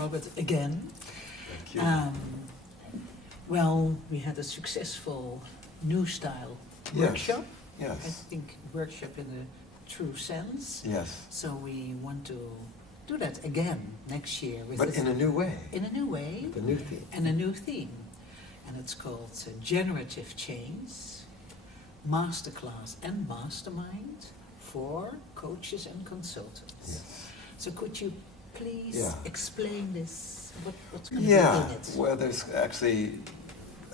Robert, again. Thank you. Well, we had a successful new style workshop. Yes. I think workshop in the true sense. Yes. So we want to do that again next year. But in a new way. In a new way. With a new theme. And a new theme. And it's called Generative Change, Masterclass and Mastermind for coaches and consultants. Yes. So could you please explain this? What's going to be in it? Well, there's actually,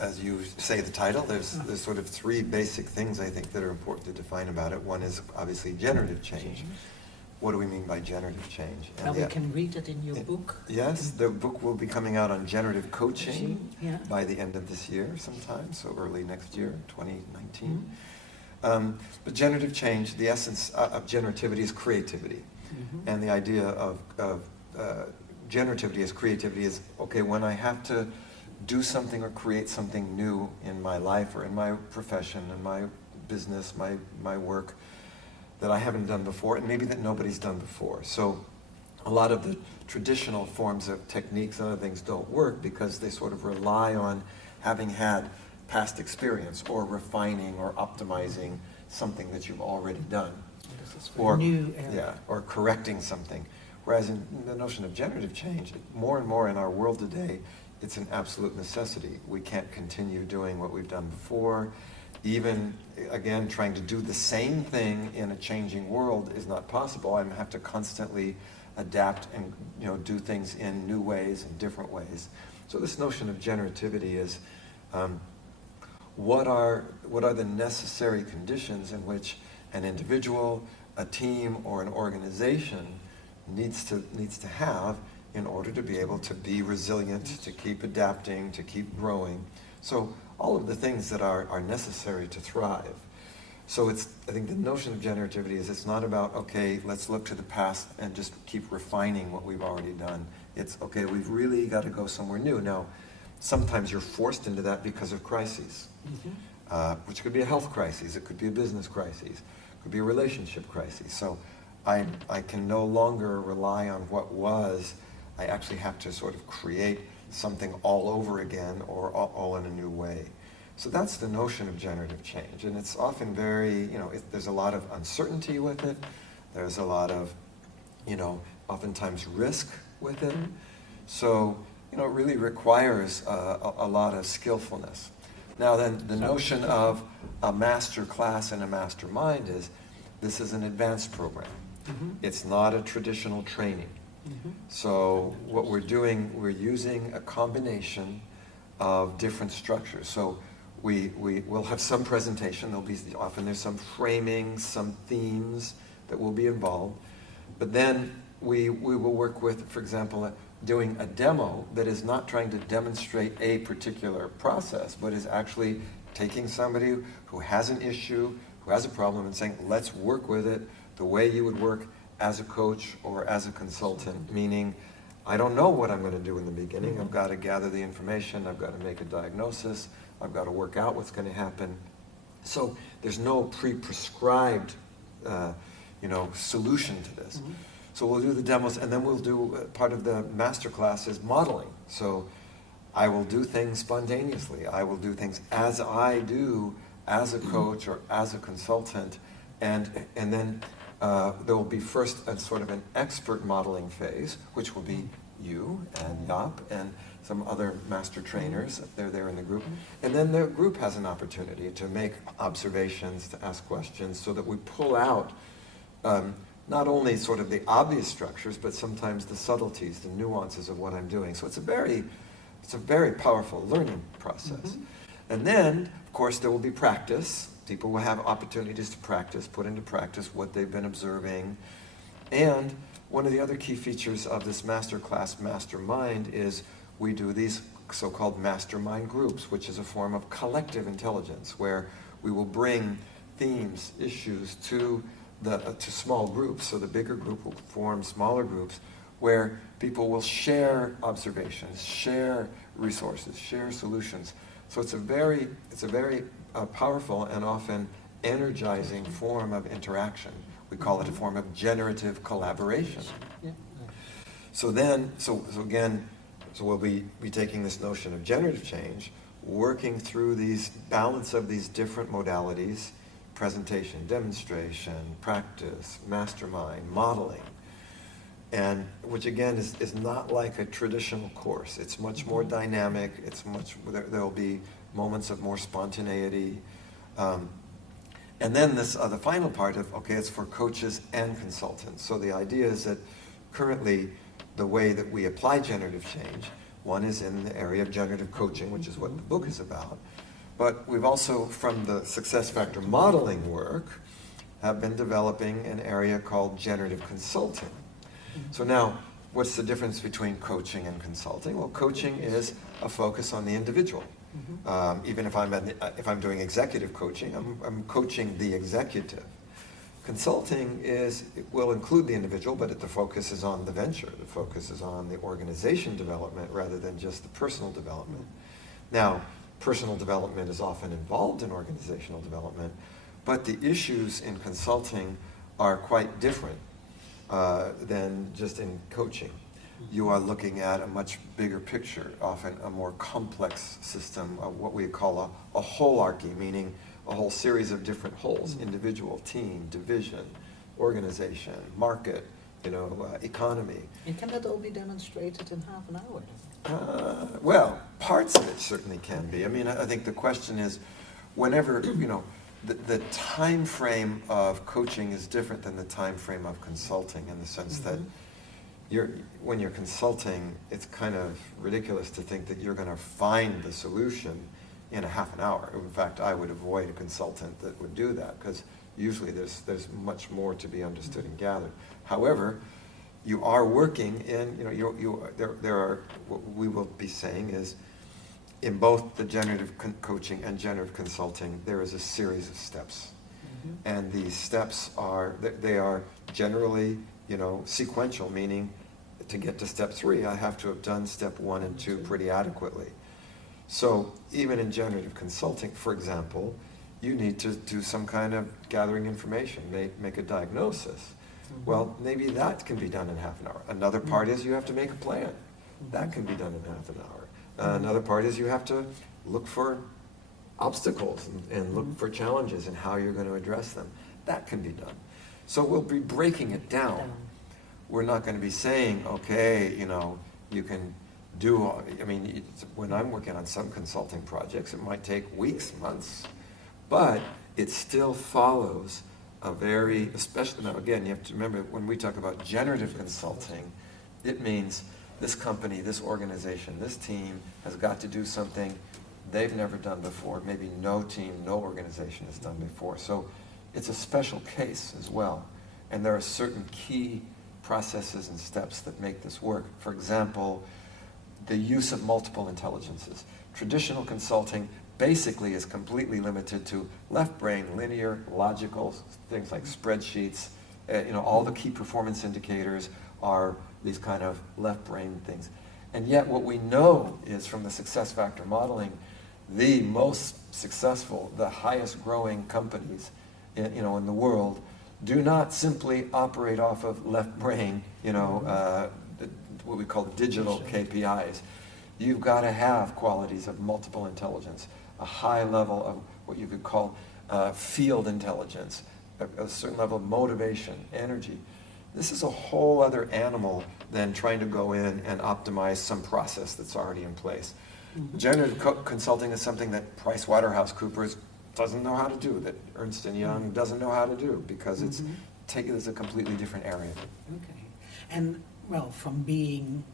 as you say the title, there's sort of three basic things I think that are important to define about it. One is obviously generative change. What do we mean by generative change? And we can read it in your book. Yes, the book will be coming out on generative coaching by the end of this year sometime, so early next year, 2019. But generative change, the essence of generativity is creativity. And the idea of generativity as creativity is, okay, when I have to do something or create something new in my life or in my profession, in my business, my work, that I haven't done before, and maybe that nobody's done before. So a lot of the traditional forms of techniques and other things don't work because they sort of rely on having had past experience or refining or optimizing something that you've already done. Or new era. or correcting something. Whereas in the notion of generative change, more and more in our world today, it's an absolute necessity. We can't continue doing what we've done before. Even, again, trying to do the same thing in a changing world is not possible. I have to constantly adapt and do things in new ways and different ways. So this notion of generativity is what are the necessary conditions in which an individual, a team, or an organization needs to have in order to be able to be resilient, to keep adapting, to keep growing. So all of the things that are necessary to thrive. So I think the notion of generativity is it's not about, okay, let's look to the past and just keep refining what we've already done. It's, okay, we've really got to go somewhere new. Now, sometimes you're forced into that because of crises, which could be a health crisis, it could be a business crisis, it could be a relationship crisis. So I can no longer rely on what was. I actually have to sort of create something all over again or all in a new way. So that's the notion of generative change. And it's often very, there's a lot of uncertainty with it. There's a lot of, oftentimes risk with it. So, it really requires a lot of skillfulness. Now then, the notion of a master class and a mastermind is, this is an advanced program. It's not a traditional training. So what we're doing, we're using a combination of different structures. So we will have some presentation. There's some framing, some themes that will be involved. But then we will work with, for example, doing a demo that is not trying to demonstrate a particular process, but is actually taking somebody who has an issue, who has a problem, and saying, let's work with it the way you would work as a coach or as a consultant, meaning I don't know what I'm going to do in the beginning. I've got to gather the information. I've got to make a diagnosis. I've got to work out what's going to happen. So there's no pre-prescribed, solution to this. So we'll do the demos, and then we'll do part of the master class is modeling. So I will do things spontaneously. I will do things as I do as a coach or as a consultant, and then there will be first a sort of an expert modeling phase, which will be you and Jaap and some other master trainers. They're there in the group. And then the group has an opportunity to make observations, to ask questions, so that we pull out not only sort of the obvious structures, but sometimes the subtleties, the nuances of what I'm doing. So it's a very powerful learning process. And then, of course, there will be practice. People will have opportunities to practice, put into practice what they've been observing. And one of the other key features of this Masterclass Mastermind is we do these so-called Mastermind Groups, which is a form of collective intelligence, where we will bring themes, issues to small groups. So the bigger group will form smaller groups where people will share observations, share resources, share solutions. So it's a very powerful and often energizing form of interaction. We call it a form of generative collaboration. So we'll be taking this notion of generative change, working through these balance of these different modalities, presentation, demonstration, practice, mastermind, modeling, and which again is not like a traditional course. It's much more dynamic. There'll be moments of more spontaneity. And then the final part of, okay, it's for coaches and consultants. So the idea is that currently the way that we apply generative change, one is in the area of generative coaching, which is what the book is about. But we've also, from the success factor modeling work, have been developing an area called generative consulting. So now, what's the difference between coaching and consulting? Well, coaching is a focus on the individual. Even if I'm doing executive coaching, I'm coaching the executive. Consulting will include the individual, but the focus is on the venture. The focus is on the organization development rather than just the personal development. Now, personal development is often involved in organizational development, but the issues in consulting are quite different than just in coaching. You are looking at a much bigger picture, often a more complex system of what we call a wholearchy, meaning a whole series of different wholes: individual, team, division, organization, market, economy. And can that all be demonstrated in half an hour? Well, parts of it certainly can be. I mean, I think the question is, whenever, the time frame of coaching is different than the time frame of consulting, in the sense that when you're consulting, it's kind of ridiculous to think that you're going to find the solution in a half an hour. In fact, I would avoid a consultant that would do that, because usually there's much more to be understood and gathered. However, you are working in, there are, what we will be saying is, in both the generative coaching and generative consulting, there is a series of steps. And these steps they are generally, sequential, meaning to get to step 3, I have to have done step 1 and 2 pretty adequately. So even in generative consulting, for example, you need to do some kind of gathering information, make a diagnosis. Well, maybe that can be done in half an hour. Another part is you have to make a plan. That can be done in half an hour. Another part is you have to look for obstacles and look for challenges and how you're going to address them. That can be done. So we'll be breaking it down. We're not going to be saying, okay, you can do, when I'm working on some consulting projects, it might take weeks, months, but it still follows a very, especially, now again, you have to remember, when we talk about generative consulting, it means this company, this organization, this team has got to do something they've never done before, maybe no team, no organization has done before. So it's a special case as well. And there are certain key processes and steps that make this work. For example, the use of multiple intelligences. Traditional consulting basically is completely limited to left brain, linear, logical, things like spreadsheets. All the key performance indicators are these kind of left brain things. And yet what we know is, from the success factor modeling, the most successful, the highest growing companies in the world do not simply operate off of left brain, what we call digital KPIs. You've got to have qualities of multiple intelligence, a high level of what you could call field intelligence, a certain level of motivation, energy. This is a whole other animal than trying to go in and optimize some process that's already in place. Generative consulting is something that PricewaterhouseCoopers doesn't know how to do, that Ernst & Young doesn't know how to do, because it's taken as a completely different area. Okay. And, well, from being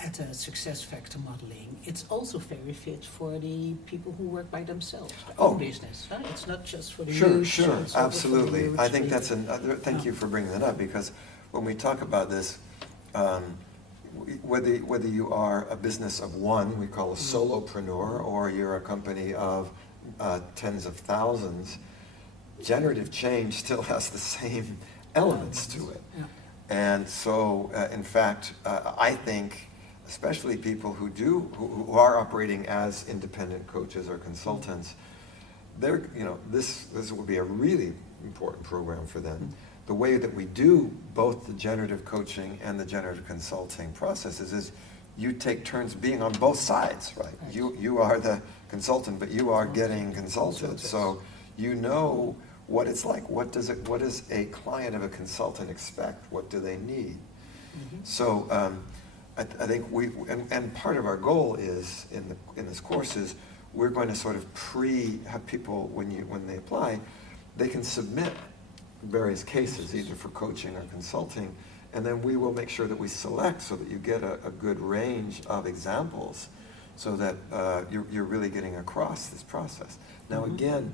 at a success factor modeling, it's also very fit for the people who work by themselves, their own business. Huh? It's not just for the youth. Sure, absolutely. I think that's thank you for bringing that up, because when we talk about this, whether you are a business of one, we call a solopreneur, or you're a company of tens of thousands, generative change still has the same elements to it. Yeah. And so, in fact, I think, especially people who are operating as independent coaches or consultants, this will be a really important program for them. the way that we do both the generative coaching and the generative consulting processes is you take turns being on both sides, right? You are the consultant, but you are getting consulted. So you know what it's like. What does a client of a consultant expect? What do they need? So I think and part of our goal is in this course is we're going to sort of have people when they apply, they can submit various cases either for coaching or consulting, and then we will make sure that we select so that you get a good range of examples so that you're really getting across this process. Now again,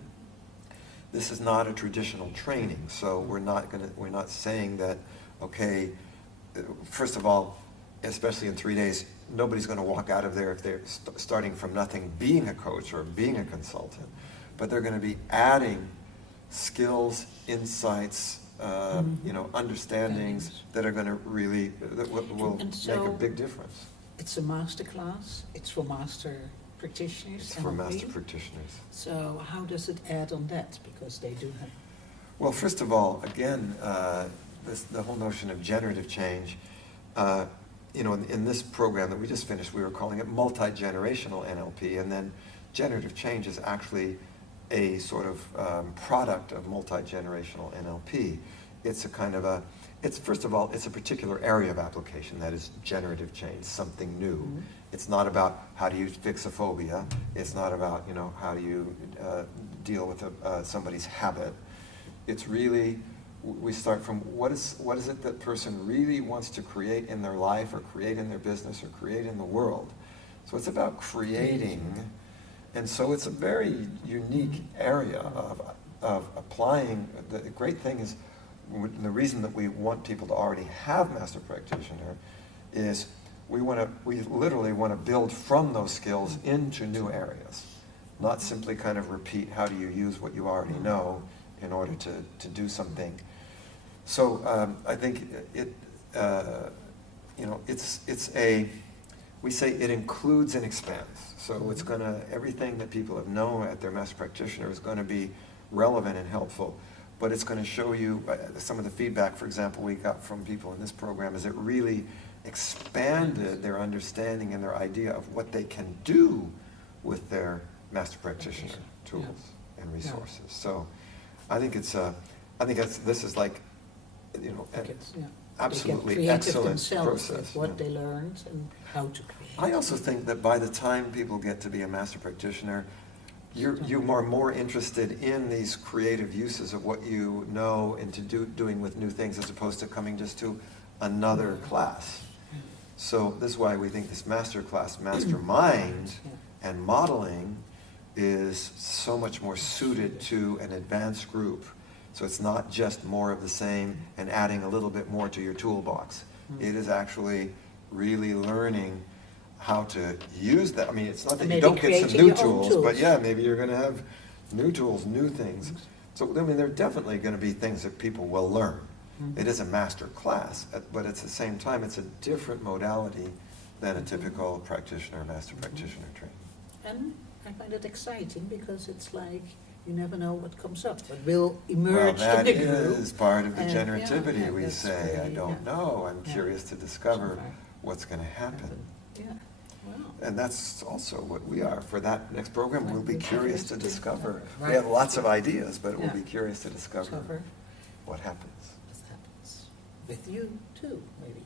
this is not a traditional training, so we're not saying that, okay, first of all, especially in 3 days, nobody's going to walk out of there if they're starting from nothing being a coach or being a consultant, but they're going to be adding skills, insights, understandings that are going to really, that will make a big difference. It's a master class, it's for master practitioners. It's for master practitioners. So how does it add on that? Because they do have... Well, first of all, again, the whole notion of generative change, in this program that we just finished, we were calling it multi-generational NLP, and then generative change is actually a sort of product of multi-generational NLP. It's a kind of first of all, it's a particular area of application, that is generative change, something new. It's not about how do you fix a phobia. It's not about, how do you deal with somebody's habit. It's really, we start from what is it that person really wants to create in their life or create in their business or create in the world. So it's about creating, and so it's a very unique area of applying. The great thing is, the reason that we want people to already have master practitioner is we literally want to build from those skills into new areas, not simply kind of repeat how do you use what you already know in order to do something. So I think we say it includes and expands. So it's everything that people have known at their master practitioner is going to be relevant and helpful. But it's going to show you some of the feedback, for example, we got from people in this program is it really expanded their understanding and their idea of what they can do with their master practitioner tools and resources. So I think this is like, absolutely excellent process. With what they learned and how to create. I also think that by the time people get to be a master practitioner, you are more interested in these creative uses of what you know and doing with new things as opposed to coming just to another class. So this is why we think this master class, mastermind, and modeling is so much more suited to an advanced group. So it's not just more of the same and adding a little bit more to your toolbox. It is actually really learning how to use that. I mean, it's not that you don't get some new tools, but maybe you're going to have new tools, new things. So, I mean, there are definitely going to be things that people will learn. It is a master class, but at the same time, it's a different modality than a typical practitioner, master practitioner training. And I find it exciting because it's like you never know what comes up, but will emerge in the group. That is part of the generativity, we say. I don't know. I'm curious to discover what's going to happen. And that's also what we are. For that next program, we'll be curious to discover. We have lots of ideas, but we'll be curious to discover what happens. What happens with you too, maybe.